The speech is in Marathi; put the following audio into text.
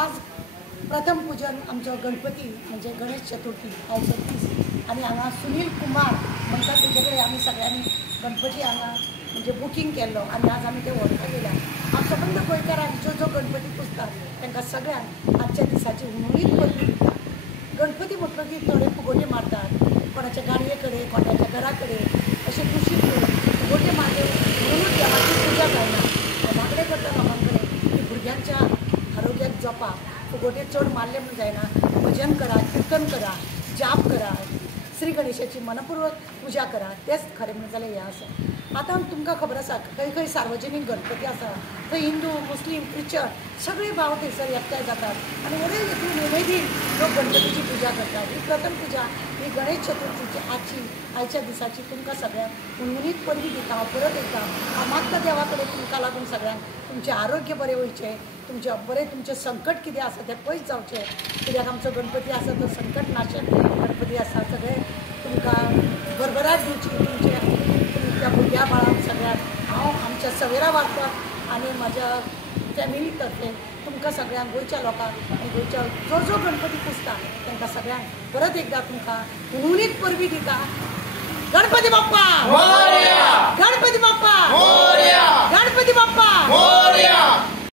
आज प्रथम पूजन आमचं गणपती म्हणजे गणेश चतुर्थी आयच्या दीस आणि हांगा सुनील कुमार म्हणटा तेजे कडेन आमी सगळ्यांनी गणपती हांगा म्हणजे बुकींग केल्लो आणि आज आमी ते व्हरपाक गेल्या. आज सबंद गोंयकारांक जो गणपती पुजतात तांकां सगळ्यांक आजच्या दिसाची उणीत पडली. गणपती म्हटलो की थोडे फुगोटे मारतात, कोणाच्या गाडये कडेन कोणाच्या घरा कडेन अशे कुशीक फुगोटे मारले म्हणून देवाची पुजा जायना. मागणे करता लोकां कडेन की भुरग्यांच्या आरोग्याक जपाक फुगोटे चड मारले म्हूण जायना. भजन करा, कीर्तन करा, जाप करा, श्री गणेशाची मनपूर्वक पूजा करा, तेच खरें म्हणून जाल्यार हें आसा. आतां तुमकां खबर आसा खंय खंय सार्वजनीक गणपती आसा थंय हिंदू मुस्लीम ख्रिश्चन सगळे भाव थंयसर एकठांय जातात आनी बरे हितून उमेदीन लोक गणपतीची पुजा करतात. ही प्रथम पुजा ही गणेश चतुर्थीची आयच्या दिसाची तुमकां सगळ्यांक उणीत परबी दिता. हांव परत येता, हांव मागता देवा कडेन तुमकां लागून सगळ्यांक तुमचें आरोग्य बरें वयचें, तुमचें संकट कितें आसा तें पयस जावचें. कित्याक आमचो गणपती आसा तो संकट नाशक गणपती आसा. सगळे तुमकां भरभराट दिवची त्या भुरग्या बाळांक सगळ्यांक हांव आमच्या सवेरा वारपाक आनी म्हाज्या फॅमिली तर्फे तुमकां सगळ्यांक गोंयच्या लोकांक आनी गोंयच्या जो गणपती पुजता तांकां सगळ्यांक परत एकदां तुमकां उणीत परबी दिता. गणपती बाप्पा मोरया, गणपती बाप्पा मोरया, गणपती बाप्पा मोरया.